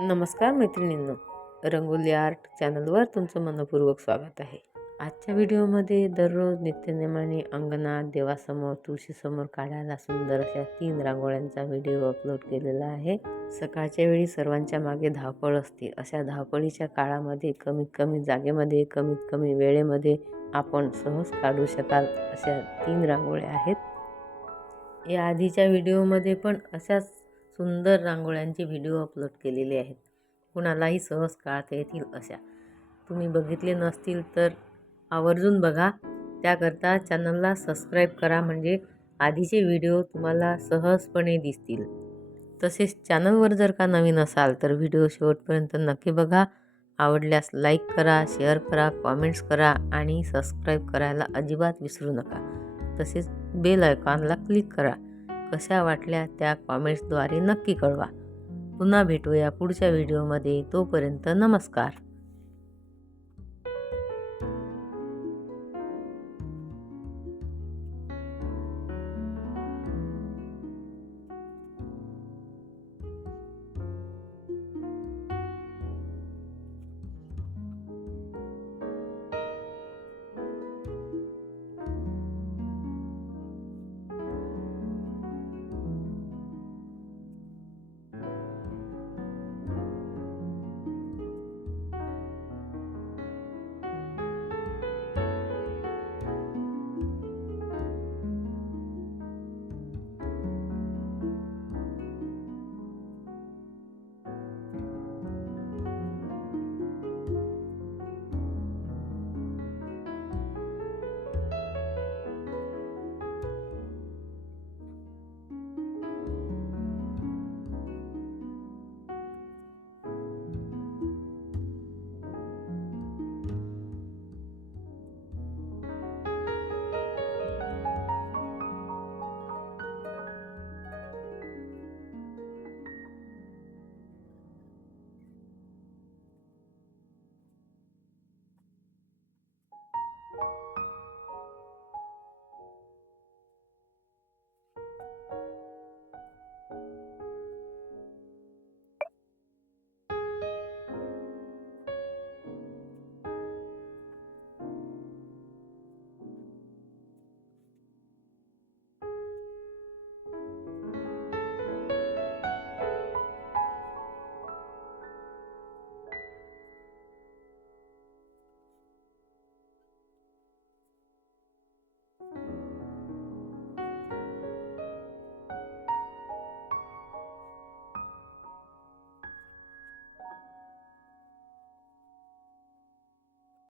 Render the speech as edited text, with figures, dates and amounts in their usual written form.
नमस्कार मैत्रिणींनो, रंगोली आर्ट चॅनलवर तुमचं मनपूर्वक स्वागत आहे. आजच्या व्हिडिओमध्ये दररोज नित्यनेमाने अंगणात, देवासमोर, तुळशीसमोर काढायला सुंदर अशा 3 रांगोळ्यांचा व्हिडिओ अपलोड केलेला आहे. सकाळच्या वेळी सर्वांच्या मागे धावपळ असते. अशा धावपळीच्या काळामध्ये कमीत कमी जागेमध्ये, कमीत कमी वेळेमध्ये आपण सहज काढू शकाल अशा 3 रांगोळ्या आहेत. या आधीच्या व्हिडिओमध्ये पण अशाच सुंदर रांगोळ्यांचे व्हिडिओ अपलोड केलेले आहेत. कुणालाही सहज काढता येतील अशा. तुम्ही बघितले नसतील तर आवर्जून बघा. त्याकरता चॅनलला सबस्क्राईब करा, म्हणजे आधीचे व्हिडिओ तुम्हाला सहजपणे दिसतील. तसेच चॅनलवर जर का नवीन असाल तर व्हिडिओ शेवटपर्यंत नक्की बघा. आवडल्यास लाईक करा, शेअर करा, कॉमेंट्स करा आणि सबस्क्राईब करायला अजिबात विसरू नका. तसेच बेल आयकॉनला क्लिक करा. कशा वाटल्या त्या कॉमेंट्सद्वारे नक्की कळवा. पुन्हा भेटूया पुढच्या व्हिडिओमध्ये. तोपर्यंत नमस्कार.